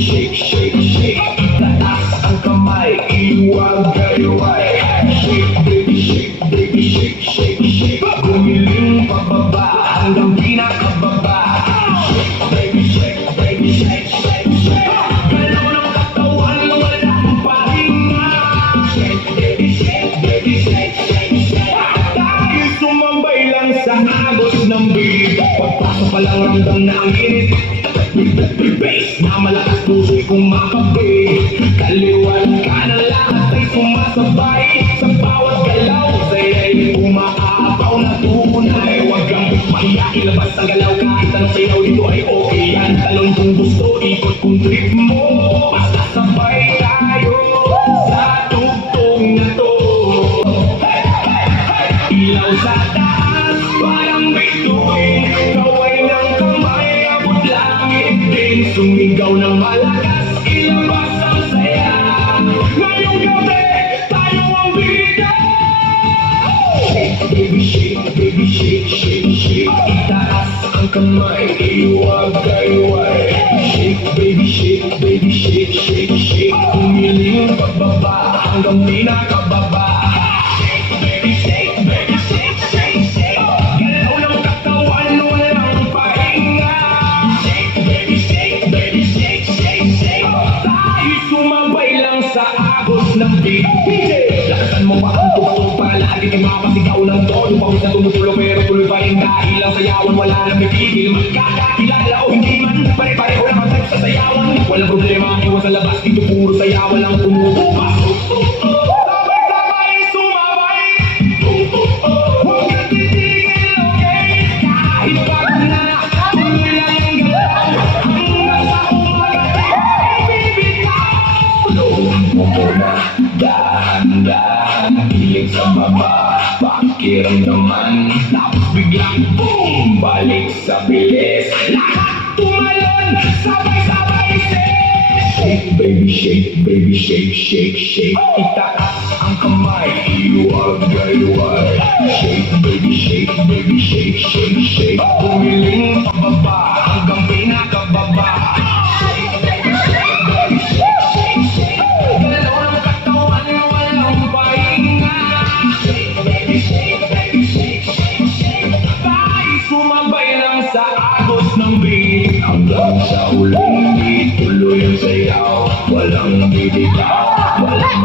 shake, shake, shake. Taas ang kamay, iwag-iway. Shake, baby, shake, baby, shake, shake, shake. Gumiling pababa hanggang pinakababa. Shake, baby, shake, baby, shake, shake, shake. Galaw ng katawan, walang pahinga. Shake, baby, shake, baby, shake, shake, shake. Tayo sumambay lang sa agos ng beat. Pagpasok pa lang ramdam na ang init. Bass na malakas puso'y kumakabi. Kaliwan ka na lahat ay sumasabay. Sa bawat galaw saya'y umaapaw na tunay. Huwag kang mahiya, ilabas ang galaw. Kahit anong sayaw dito ay okay yan. Talon kung gusto, ikot kung trip mo. Basta sabay tayo sa tugtog na to. Hey, hey, hey! Ilaw sa taas, parang bituin. Kaway ng kamay, abot langit din. Sumigaw ng malakas, ilabas ang saya. Ngayong gabi, tayo ang bida. Shake, baby, shake, baby, shake, shake, shake. Itaas ang kamay, iwag-iway. Shake, baby, shake, baby, shake, shake, shake. Umiling pababa hanggang pinakababa. Shake, baby, shake, baby, shake, shake, shake. Galaw ng katawan, walang pahinga. Shake, baby, shake, baby, shake, shake, shake. Tayo sumabay lang sa agos ng beat. Lakasan mo pa ang tugtog para lagi di mapasigaw ng tono. Pawis na tumutulo pero tuloy pa rin dahil ang sayawan wala na may pigil. Magkakakilala o hindi man, pare-pareho lang ang type sa sayawan. Walang problema, iwan sa labas, dito puro sayawan lang tumutupas. Sabay-sabay sumabay. Huwag kang titigil, okay? Kahit pagod na, tuloy lang ang galaw. Hanggang sa umaga, bibitaw. Tulungan mo muna, dahan-dahan. Hilig sa baba, pakiramdaman. Tapos biglang boom, balik sa bilis. Lahat tumalon, sabay-sabay say. Shake, baby, shake, baby, shake, shake, shake. Itaas ang kamay, iwag-iway. Shake, baby, shake, baby, shake, shake, shake. Bumiling pababa hanggang pinakababa. Shake, baby, shake, baby, shake, shake, shake. Galaw ng katawan, walang pahinga. Shake, baby, shake, baby, shake, shake, shake. Tayo sumabay lang sa agos ng beat. Hanggang sa uling di tuloy ang sayaw. Walang bibitaw, walang